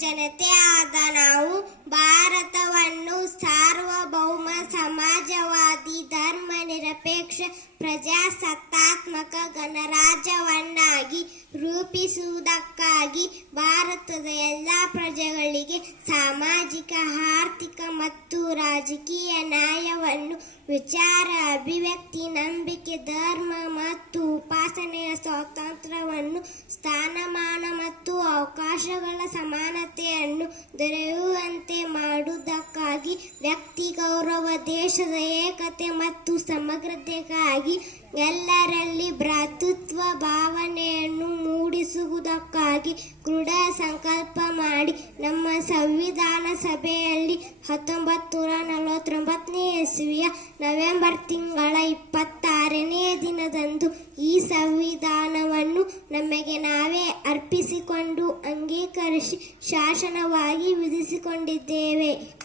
ಜನತೆ ಆದ ನಾವು ಭಾರತವನ್ನು ಸಾರ್ವಭೌಮ ಸಮಾಜವಾದಿ, ಧರ್ಮ ನಿರಪೇಕ್ಷ, ಪ್ರಜಾಸತ್ತಾತ್ಮಕ ಗಣರಾಜ್ಯವನ್ನಾಗಿ ರೂಪಿಸುವುದಕ್ಕಾಗಿ ಭಾರತದ ಎಲ್ಲ ಪ್ರಜೆಗಳಿಗೆ ಸಾಮಾಜಿಕ, ಆರ್ಥಿಕ ಮತ್ತು ರಾಜಕೀಯ ನ್ಯಾಯವನ್ನು ವಿಚಾರ, ಅಭಿವ್ಯಕ್ತಿ, ನಂಬಿಕೆ, ಧರ್ಮ ಮತ್ತು ಉಪಾಸನೆಯ ಸ್ವಾತಂತ್ರ್ಯವನ್ನು ಸ್ಥಾನಮಾನ ಮತ್ತು ಅವಕಾಶಗಳ ಸಮಾನತೆಯನ್ನು ದೊರೆಯುವಂತೆ ಮಾಡುವುದಕ್ಕಾಗಿ ವ್ಯಕ್ತಿ ಗೌರವ, ದೇಶದ ಏಕತೆ ಮತ್ತು ಸಮಗ್ರತೆಗಾಗಿ ಎಲ್ಲರಲ್ಲಿ ಭ್ರಾತೃತ್ವ ಭಾವನೆಯನ್ನು ಮೂಡಿಸುವುದಕ್ಕಾಗಿ ದೃಢ ಸಂಕಲ್ಪ ಮಾಡಿ. ನಮ್ಮ ಸಂವಿಧಾನ ಸಭೆಯಲ್ಲಿ ಹತ್ತೊಂಬತ್ತು ನಲವತ್ತೊಂಬತ್ತನೇ ಇಸ್ವಿಯ ನವೆಂಬರ್ ತಿಂಗಳ ಇಪ್ಪತ್ತಾರನೇ ದಿನದಂದು ಈ ಸಂವಿಧಾನವನ್ನು ನಮಗೆ ನಾವೇ ಅರ್ಪಿಸಿಕೊಂಡು ಶಾಸನವಾಗಿ ವಿಧಿಸಿಕೊಂಡಿದ್ದೇವೆ.